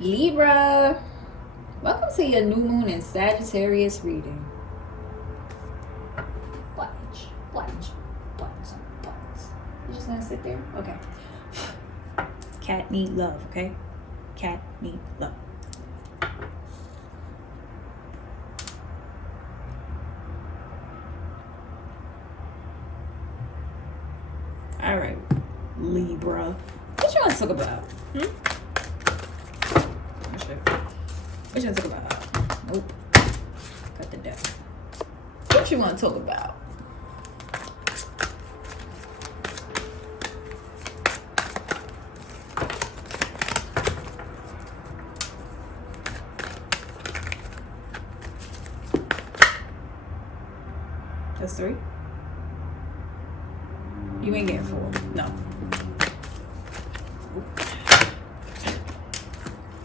Libra, welcome to your new moon and Sagittarius reading. What? You just gonna sit there? Okay. Cat need love, okay? Cat need love. All right, Libra. What you want to talk about? What you want to talk about? Nope. Cut the deck. What you want to talk about? That's 3. You ain't getting 4. No.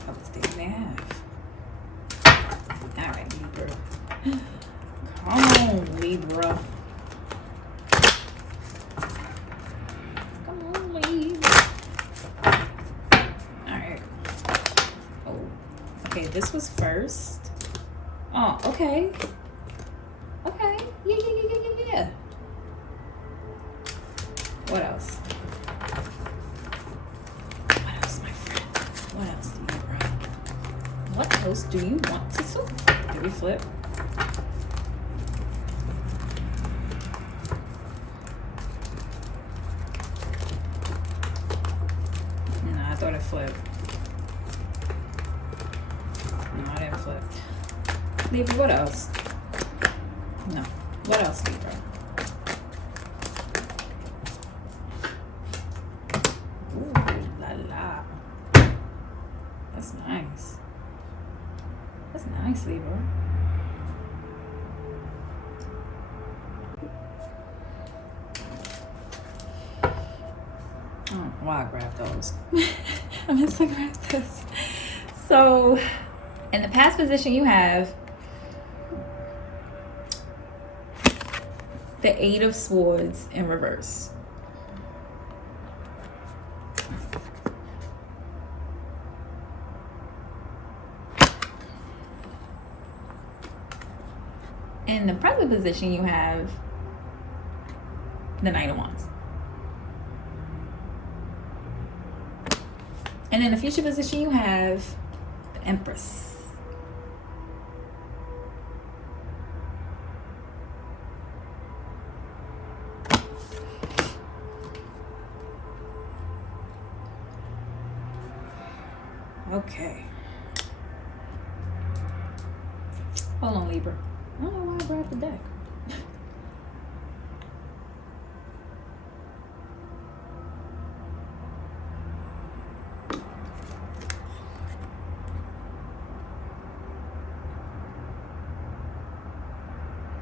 I was taking half. Alright, Libra. Come on, Libra. Come on, Libra. Alright. Oh. Okay, this was first. Oh, okay. Okay. Yeah. What else? What else, my friend? What else, Libra? What else do you want to do? Did we flip? No, I thought it flipped. No, I didn't flip. Libra, what else? No. What else, Libra? Ooh, la la. That's nice. That's nice, Libra. I don't know why I grabbed those. I meant to grab this. So, in the past position, you have the 8 of Swords in reverse. In the present position, you have the Knight of Wands. And in the future position, you have the Empress. Okay. Hold on, Libra. I don't know why I grabbed the deck.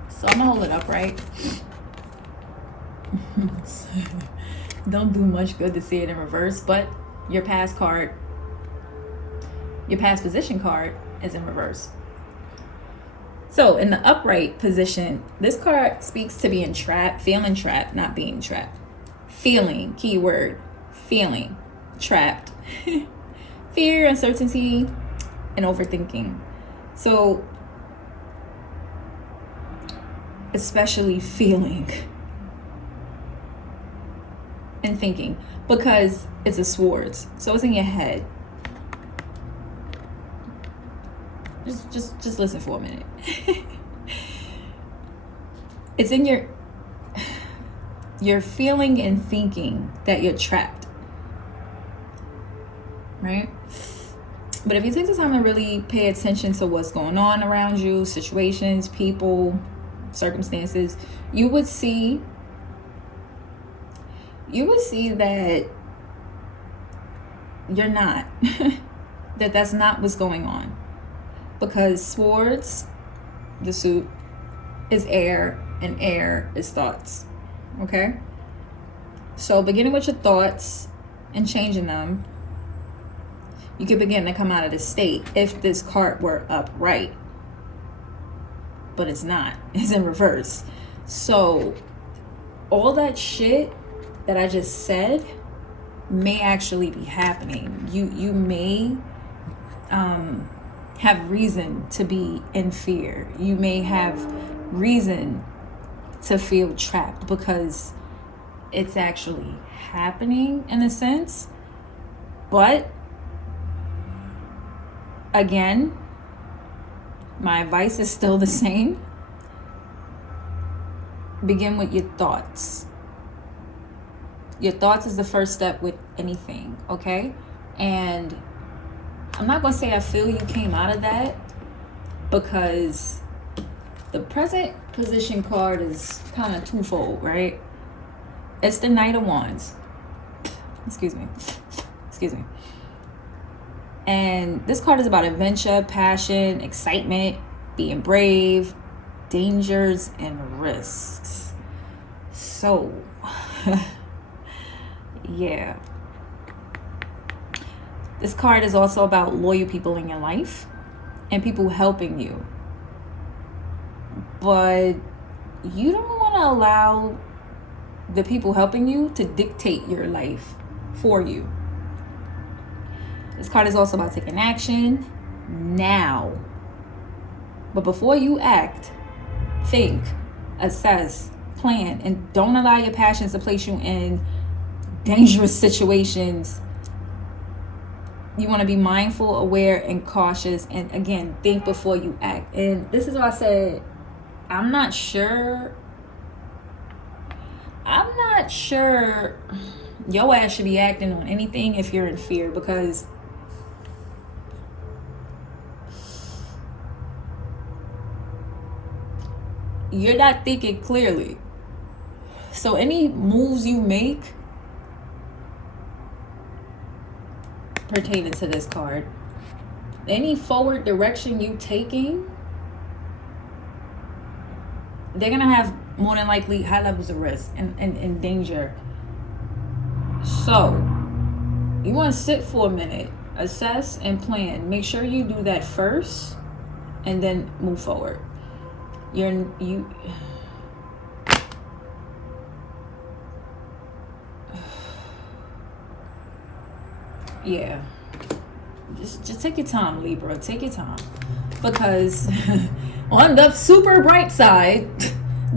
So I'm gonna hold it upright. Don't do much good to see it in reverse, but your past card, your past position card is in reverse. So in the upright position, this card speaks to being trapped, feeling trapped, not being trapped. Feeling, keyword, feeling trapped. Fear, uncertainty, and overthinking. So especially feeling and thinking, because it's a swords, so it's in your head. Just listen for a minute. It's in you're feeling and thinking that you're trapped, right? But if you take the time to really pay attention to what's going on around you, situations, people, circumstances, you would see that you're not that's not what's going on, because swords, the suit, is air, and air is thoughts. Okay, so beginning with your thoughts and changing them, you could begin to come out of this state if this card were upright, but it's not. It's in reverse. So all that shit that I just said may actually be happening. You may have reason to be in fear. You may have reason to feel trapped because it's actually happening in a sense. But again, my advice is still the same. Begin with your thoughts. Your thoughts is the first step with anything, okay? And I'm not going to say I feel you came out of that, because the present position card is kind of twofold, right? It's the Knight of Wands. Excuse me. And this card is about adventure, passion, excitement, being brave, dangers, and risks. So, yeah. This card is also about loyal people in your life and people helping you. But you don't want to allow the people helping you to dictate your life for you. This card is also about taking action now. But before you act, think, assess, plan, and don't allow your passions to place you in dangerous situations. You want to be mindful, aware, and cautious. And again, think before you act. And this is why I said, I'm not sure your ass should be acting on anything if you're in fear, because you're not thinking clearly. So any moves you make pertaining to this card, any forward direction you taking, they're gonna have more than likely high levels of risk and danger. So you want to sit for a minute, assess and plan. Make sure you do that first and then move forward. Yeah, just take your time, Libra. Take your time, because on the super bright side,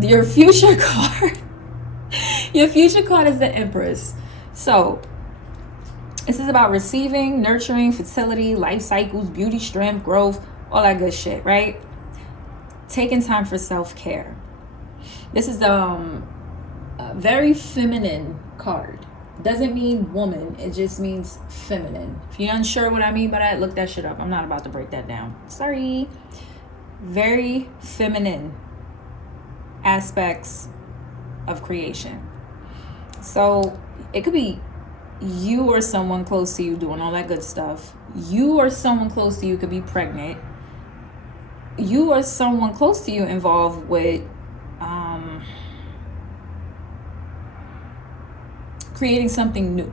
your future card is the Empress. So this is about receiving, nurturing, fertility, life cycles, beauty, strength, growth, all that good shit, right? Taking time for self-care. This is a very feminine card. Doesn't mean woman, it just means feminine. If you're unsure what I mean by that, look that shit up. I'm not about to break that down. Sorry. Very feminine aspects of creation. So it could be you or someone close to you doing all that good stuff. You or someone close to you could be pregnant. You or someone close to you involved with creating something new.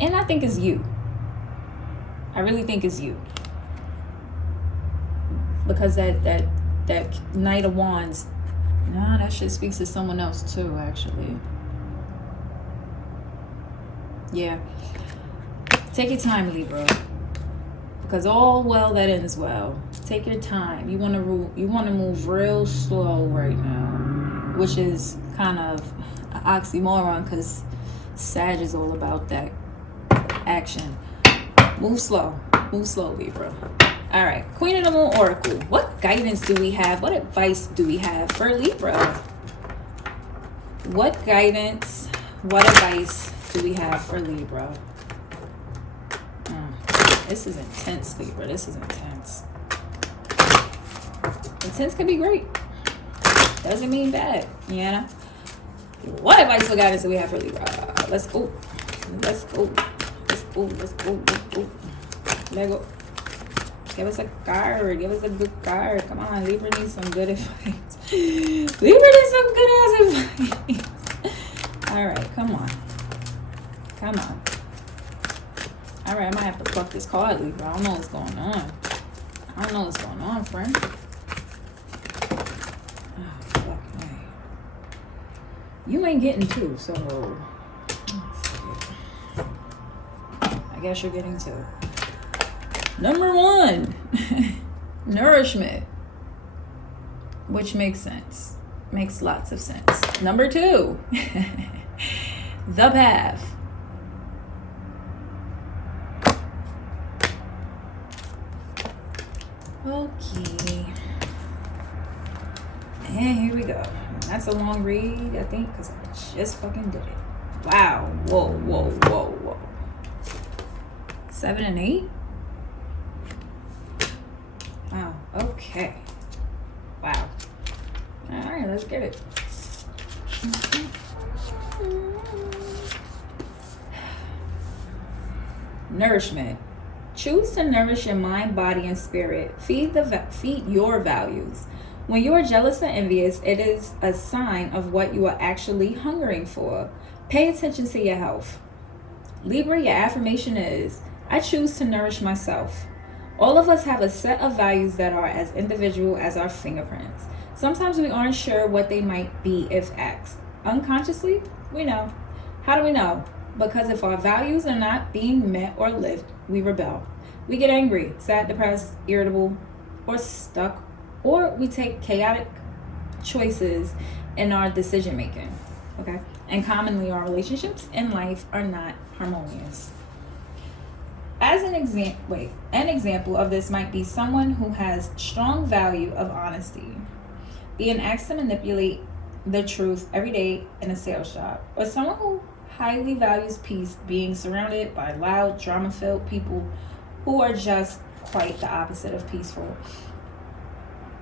And I think it's you. I really think it's you. Because that Knight of Wands, nah, that shit speaks to someone else too, actually. Yeah. Take your time, Libra. Because all well that ends well. Take your time. You want to move real slow right now, which is kind of an oxymoron, because Sag is all about that action. Move slow, Libra. All right, Queen of the Moon Oracle. What guidance do we have? What advice do we have for Libra? What guidance, what advice do we have for Libra? This is intense, Libra. This is intense. Intense can be great. Doesn't mean bad, you know? What advice for guidance do we have for Libra? Let's go. Let go. Give us a card. Give us a good card. Come on, Libra needs some good advice. Libra needs some good ass advice. All right, come on. All right, I might have to pluck this card, Libra. I don't know what's going on. Friend. Oh, fuck me. You ain't getting two, so I guess you're getting two. Number 1, nourishment, which makes sense. Makes lots of sense. Number 2, the path. Okay. And here we go. That's a long read, I think, because I just fucking did it. Wow. Whoa, whoa, whoa, whoa. 7 and 8? Wow. Okay. Wow. All right, let's get it. Nourishment. Choose to nourish your mind, body, and spirit. Feed your values. When you are jealous or envious, it is a sign of what you are actually hungering for. Pay attention to your health. Libra, your affirmation is, I choose to nourish myself. All of us have a set of values that are as individual as our fingerprints. Sometimes we aren't sure what they might be if asked. Unconsciously, we know. How do we know? Because if our values are not being met or lived, we rebel. We get angry, sad, depressed, irritable, or stuck, or we take chaotic choices in our decision making. Okay? And commonly our relationships in life are not harmonious. As an example of this might be someone who has strong value of honesty, being asked to manipulate the truth every day in a sales job, or someone who highly values peace, being surrounded by loud, drama-filled people who are just quite the opposite of peaceful.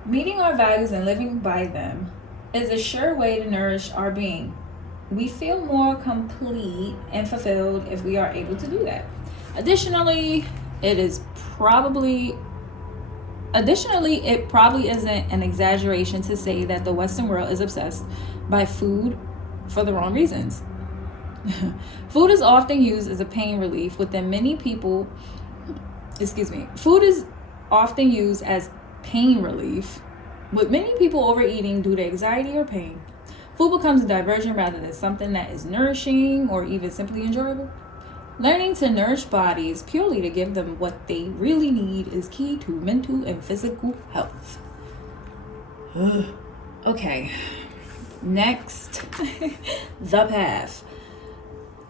Meeting our values and living by them is a sure way to nourish our being. We feel more complete and fulfilled if we are able to do that. Additionally, it probably isn't an exaggeration to say that the Western world is obsessed by food for the wrong reasons. Food is often used as a pain relief within many people. Food is often used as pain relief, with many people overeating due to anxiety or pain. Food becomes a diversion rather than something that is nourishing or even simply enjoyable. Learning to nourish bodies purely to give them what they really need is key to mental and physical health. Okay, next, the path.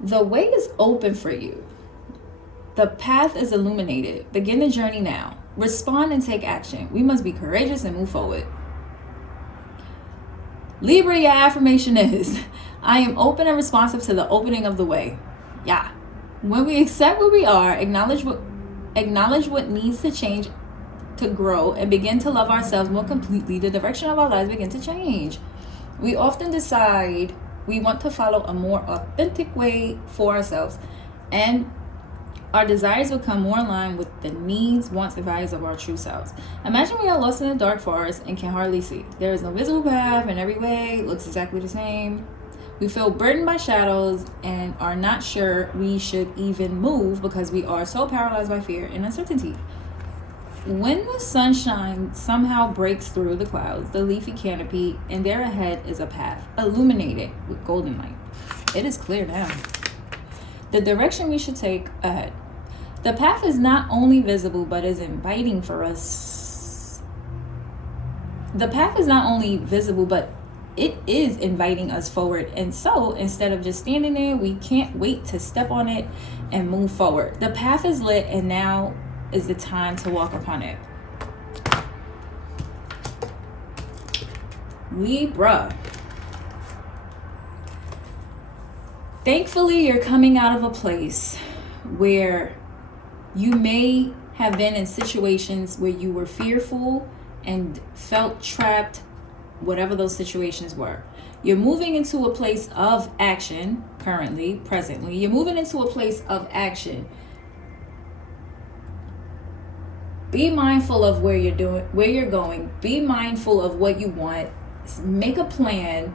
The way is open for you. The path is illuminated. Begin the journey now. Respond and take action. We must be courageous and move forward. Libra, your affirmation is, I am open and responsive to the opening of the way. Yeah. When we accept where we are, acknowledge what needs to change to grow, and begin to love ourselves more completely, the direction of our lives begin to change. We often decide we want to follow a more authentic way for ourselves, and our desires become more in line with the needs, wants, and values of our true selves. Imagine we are lost in a dark forest and can hardly see. There is no visible path, and every way looks exactly the same. We feel burdened by shadows and are not sure we should even move because we are so paralyzed by fear and uncertainty. When the sunshine somehow breaks through the clouds, the leafy canopy, and there ahead is a path, illuminated with golden light. It is clear now. The direction we should take ahead. The path is not only visible, but is inviting for us. The path is not only visible, but it is inviting us forward. And so instead of just standing there, we can't wait to step on it and move forward. The path is lit, and now is the time to walk upon it. Libra. Thankfully, you're coming out of a place where you may have been in situations where you were fearful and felt trapped, whatever those situations were. You're moving into a place of action presently. You're moving into a place of action. Be mindful of where you're going. Be mindful of what you want. Make a plan.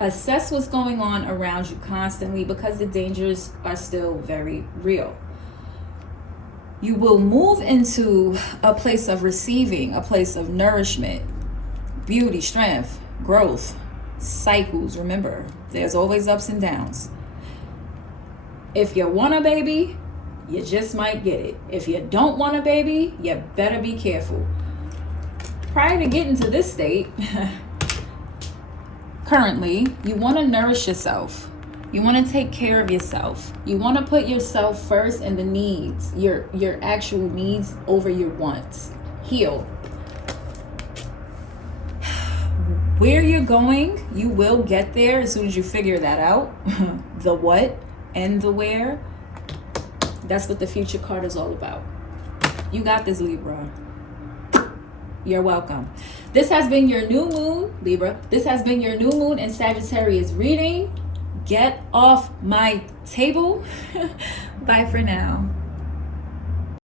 Assess what's going on around you constantly, because the dangers are still very real. You will move into a place of receiving, a place of nourishment, beauty, strength, growth, cycles. Remember, there's always ups and downs. If you want a baby, you just might get it. If you don't want a baby, you better be careful. Prior to getting to this state, currently, you want to nourish yourself. You want to take care of yourself. You want to put yourself first and the needs, your actual needs over your wants. Heal. Where you're going, you will get there as soon as you figure that out. The what and the where. That's what the future card is all about. You got this, Libra. You're welcome. This has been your new moon, Libra. This has been your new moon and Sagittarius reading. Get off my table. Bye for now.